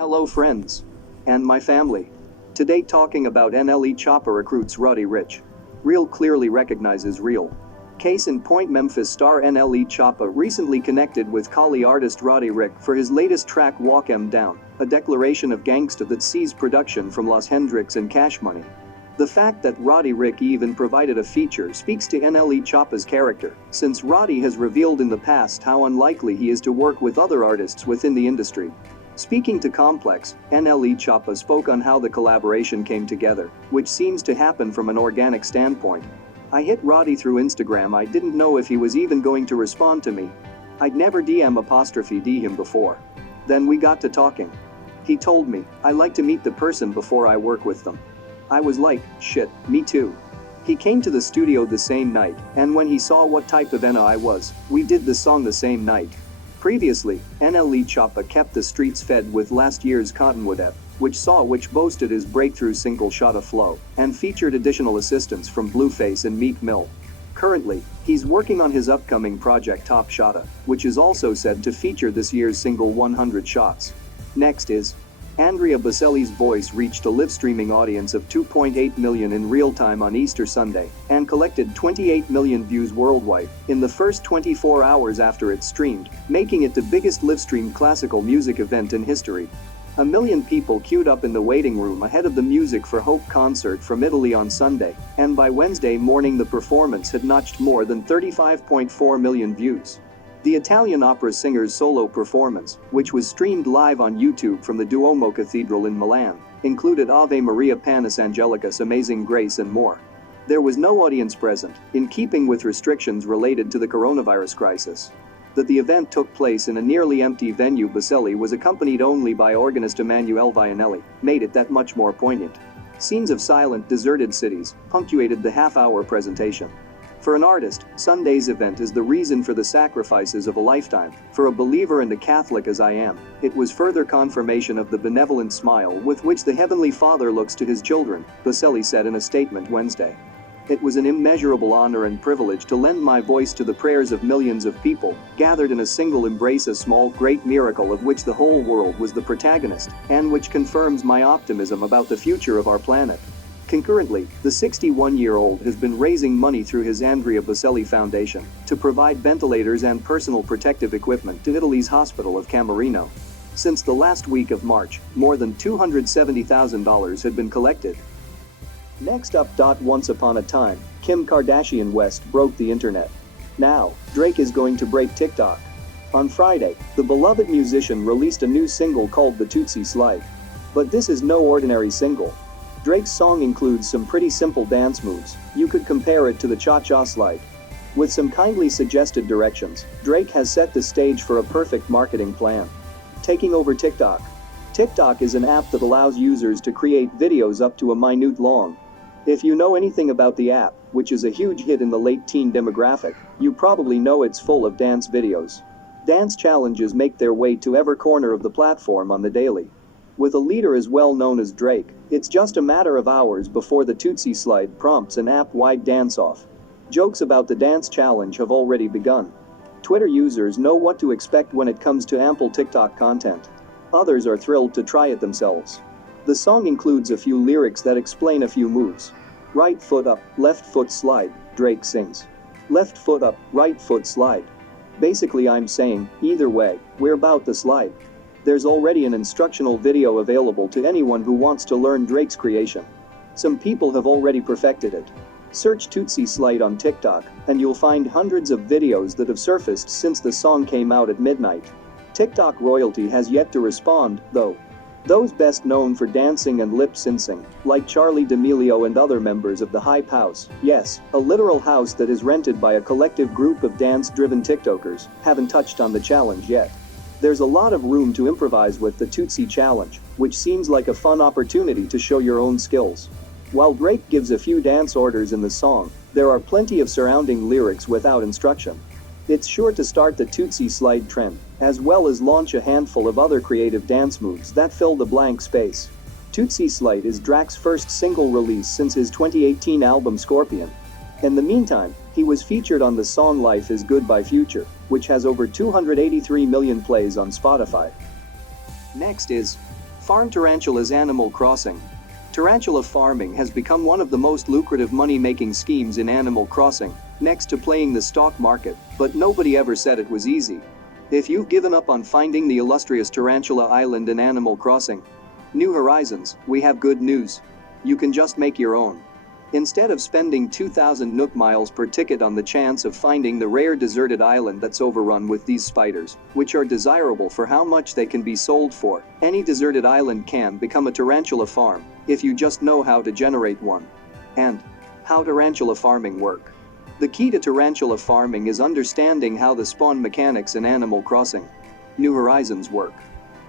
Hello friends. And my family. Today talking about NLE Choppa recruits Roddy Ricch. Real clearly recognizes real. Case in point, Memphis star NLE Choppa recently connected with Cali artist Roddy Ricch for his latest track Walk 'Em Down, a declaration of gangsta that sees production from Los Hendrix and Cash Money. The fact that Roddy Ricch even provided a feature speaks to NLE Choppa's character, since Roddy has revealed in the past how unlikely he is to work with other artists within the industry. Speaking to Complex, NLE Choppa spoke on how the collaboration came together, which seems to happen from an organic standpoint. I hit Roddy through Instagram. I didn't know if he was even going to respond to me. I'd never DM him before. Then we got to talking. He told me, I like to meet the person before I work with them. I was like, shit, me too. He came to the studio the same night, and when he saw what type of NA I was, we did the song the same night. Previously, NLE Choppa kept the streets fed with last year's Cottonwood EP, which boasted his breakthrough single Shot of Flow, and featured additional assistance from Blueface and Meek Mill. Currently, he's working on his upcoming project Top Shotta, which is also said to feature this year's single 100 Shots. Next is Andrea Bocelli's voice reached a live-streaming audience of 2.8 million in real time on Easter Sunday and collected 28 million views worldwide in the first 24 hours after it streamed, making it the biggest live-streamed classical music event in history. 1 million people queued up in the waiting room ahead of the Music for Hope concert from Italy on Sunday, and by Wednesday morning the performance had notched more than 35.4 million views. The Italian opera singer's solo performance, which was streamed live on YouTube from the Duomo Cathedral in Milan, included Ave Maria Panis Angelicus Amazing Grace and more. There was no audience present, in keeping with restrictions related to the coronavirus crisis. That the event took place in a nearly empty venue. Bocelli was accompanied only by organist Emanuele Vianelli, made it that much more poignant. Scenes of silent, deserted cities punctuated the half-hour presentation. For an artist, Sunday's event is the reason for the sacrifices of a lifetime. For a believer and a Catholic as I am, it was further confirmation of the benevolent smile with which the Heavenly Father looks to his children, Bocelli said in a statement Wednesday. It was an immeasurable honor and privilege to lend my voice to the prayers of millions of people, gathered in a single embrace, a small, great miracle of which the whole world was the protagonist, and which confirms my optimism about the future of our planet. Concurrently, the 61-year-old has been raising money through his Andrea Bocelli Foundation to provide ventilators and personal protective equipment to Italy's hospital of Camerino. Since the last week of March, more than $270,000 had been collected. Next up. Once upon a time, Kim Kardashian West broke the internet. Now, Drake is going to break TikTok. On Friday, the beloved musician released a new single called the Tootsie Slide. But this is no ordinary single. Drake's song includes some pretty simple dance moves. You could compare it to the cha-cha slide. With some kindly suggested directions, Drake has set the stage for a perfect marketing plan. Taking over TikTok. TikTok is an app that allows users to create videos up to a minute long. If you know anything about the app, which is a huge hit in the late teen demographic, you probably know it's full of dance videos. Dance challenges make their way to every corner of the platform on the daily. With a leader as well known as Drake, it's just a matter of hours before the Tootsie Slide prompts an app-wide dance-off. Jokes about the dance challenge have already begun. Twitter users know what to expect when it comes to ample TikTok content. Others are thrilled to try it themselves. The song includes a few lyrics that explain a few moves. Right foot up, left foot slide, Drake sings. Left foot up, right foot slide. Basically I'm saying, either way, we're about to slide. There's already an instructional video available to anyone who wants to learn Drake's creation. Some people have already perfected it. Search Tootsie Slide on TikTok, and you'll find hundreds of videos that have surfaced since the song came out at midnight. TikTok royalty has yet to respond, though. Those best known for dancing and lip-syncing, like Charli D'Amelio and other members of the Hype House, yes, a literal house that is rented by a collective group of dance-driven TikTokers, haven't touched on the challenge yet. There's a lot of room to improvise with the Tootsie Challenge, which seems like a fun opportunity to show your own skills. While Drake gives a few dance orders in the song, there are plenty of surrounding lyrics without instruction. It's sure to start the Tootsie Slide trend, as well as launch a handful of other creative dance moves that fill the blank space. Tootsie Slide is Drake's first single release since his 2018 album Scorpion. In the meantime, he was featured on the song Life is Good by Future, which has over 283 million plays on Spotify. Next is Farm Tarantulas. Animal Crossing. Tarantula farming has become one of the most lucrative money-making schemes in Animal Crossing, next to playing the stock market, but nobody ever said it was easy. If you've given up on finding the illustrious Tarantula Island in Animal Crossing New Horizons, we have good news. You can just make your own. Instead of spending 2,000 Nook miles per ticket on the chance of finding the rare deserted island that's overrun with these spiders, which are desirable for how much they can be sold for, any deserted island can become a tarantula farm, if you just know how to generate one. And how tarantula farming work. The key to tarantula farming is understanding how the spawn mechanics in Animal Crossing New Horizons work.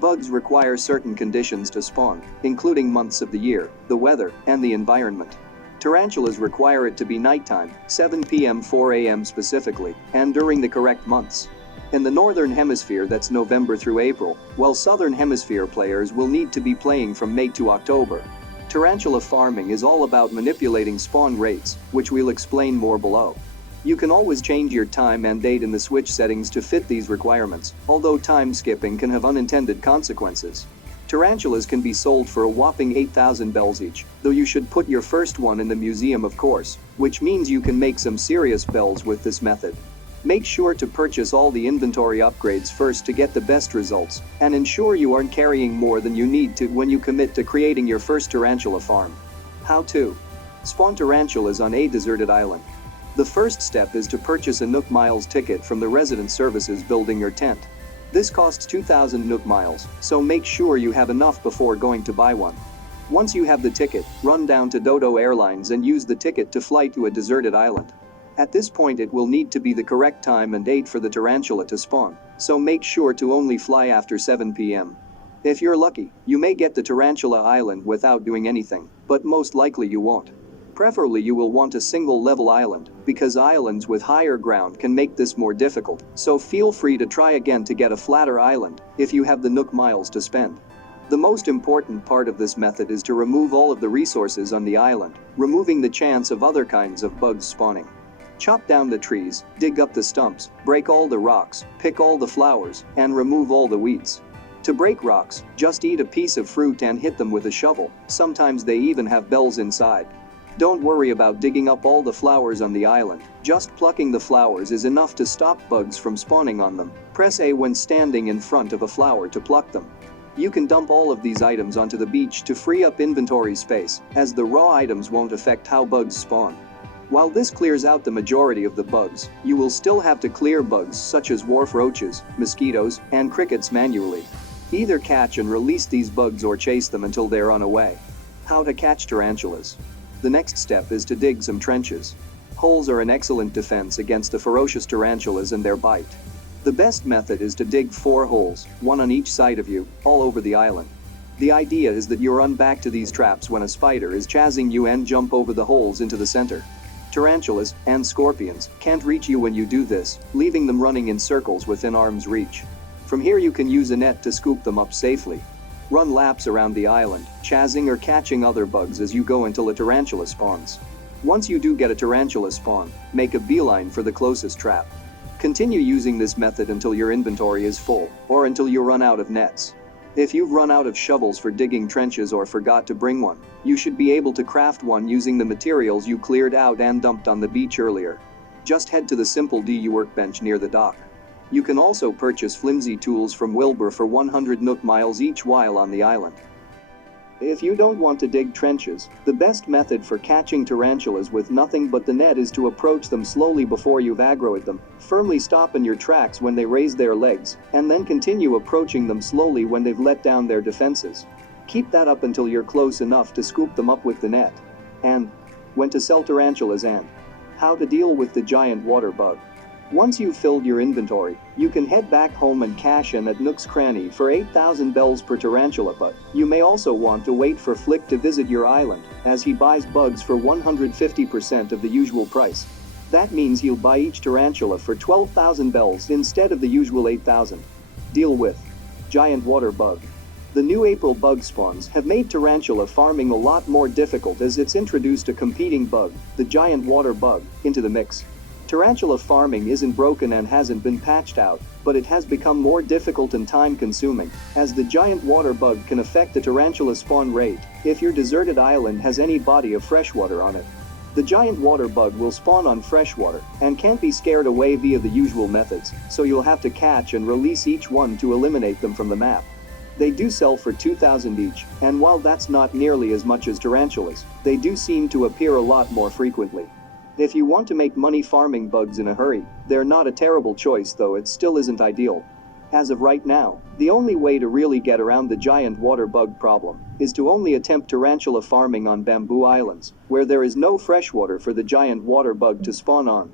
Bugs require certain conditions to spawn, including months of the year, the weather, and the environment. Tarantulas require it to be nighttime, 7 p.m. 4 a.m. specifically, and during the correct months. In the northern hemisphere that's November through April, while southern hemisphere players will need to be playing from May to October. Tarantula farming is all about manipulating spawn rates, which we'll explain more below. You can always change your time and date in the switch settings to fit these requirements, although time skipping can have unintended consequences. Tarantulas can be sold for a whopping 8,000 bells each, though you should put your first one in the museum of course, which means you can make some serious bells with this method. Make sure to purchase all the inventory upgrades first to get the best results, and ensure you aren't carrying more than you need to when you commit to creating your first tarantula farm. How to spawn tarantulas on a deserted island. The first step is to purchase a Nook Miles ticket from the Resident Services building or tent. This costs 2,000 Nook Miles, so make sure you have enough before going to buy one. Once you have the ticket, run down to Dodo Airlines and use the ticket to fly to a deserted island. At this point it will need to be the correct time and date for the tarantula to spawn, so make sure to only fly after 7 p.m. If you're lucky, you may get the tarantula island without doing anything, but most likely you won't. Preferably you will want a single level island, because islands with higher ground can make this more difficult, so feel free to try again to get a flatter island, if you have the Nook Miles to spend. The most important part of this method is to remove all of the resources on the island, removing the chance of other kinds of bugs spawning. Chop down the trees, dig up the stumps, break all the rocks, pick all the flowers, and remove all the weeds. To break rocks, just eat a piece of fruit and hit them with a shovel, sometimes they even have bells inside. Don't worry about digging up all the flowers on the island, just plucking the flowers is enough to stop bugs from spawning on them. Press A when standing in front of a flower to pluck them. You can dump all of these items onto the beach to free up inventory space, as the raw items won't affect how bugs spawn. While this clears out the majority of the bugs, you will still have to clear bugs such as wharf roaches, mosquitoes, and crickets manually. Either catch and release these bugs or chase them until they're on away. How to catch tarantulas. The next step is to dig some trenches. Holes are an excellent defense against the ferocious tarantulas and their bite. The best method is to dig 4 holes, one on each side of you, all over the island. The idea is that you run back to these traps when a spider is chasing you and jump over the holes into the center. Tarantulas and scorpions can't reach you when you do this, leaving them running in circles within arm's reach. From here you can use a net to scoop them up safely. Run laps around the island, chasing or catching other bugs as you go until a tarantula spawns. Once you do get a tarantula spawn, make a beeline for the closest trap. Continue using this method until your inventory is full, or until you run out of nets. If you've run out of shovels for digging trenches or forgot to bring one, you should be able to craft one using the materials you cleared out and dumped on the beach earlier. Just head to the simple DU workbench near the dock. You can also purchase flimsy tools from Wilbur for 100 Nook Miles each while on the island. If you don't want to dig trenches, the best method for catching tarantulas with nothing but the net is to approach them slowly before you've aggroed them, firmly stop in your tracks when they raise their legs, and then continue approaching them slowly when they've let down their defenses. Keep that up until you're close enough to scoop them up with the net. And when to sell tarantulas and how to deal with the giant water bug. Once you've filled your inventory, you can head back home and cash in at Nook's Cranny for 8,000 bells per tarantula, but you may also want to wait for Flick to visit your island, as he buys bugs for 150% of the usual price. That means he'll buy each tarantula for 12,000 bells instead of the usual 8,000. Deal with giant water bug. The new April bug spawns have made tarantula farming a lot more difficult as it's introduced a competing bug, the giant water bug, into the mix. Tarantula farming isn't broken and hasn't been patched out, but it has become more difficult and time-consuming, as the giant water bug can affect the tarantula spawn rate if your deserted island has any body of freshwater on it. The giant water bug will spawn on freshwater and can't be scared away via the usual methods, so you'll have to catch and release each one to eliminate them from the map. They do sell for 2,000 each, and while that's not nearly as much as tarantulas, they do seem to appear a lot more frequently. If you want to make money farming bugs in a hurry, they're not a terrible choice, though it still isn't ideal. As of right now, the only way to really get around the giant water bug problem is to only attempt tarantula farming on bamboo islands, where there is no freshwater for the giant water bug to spawn on.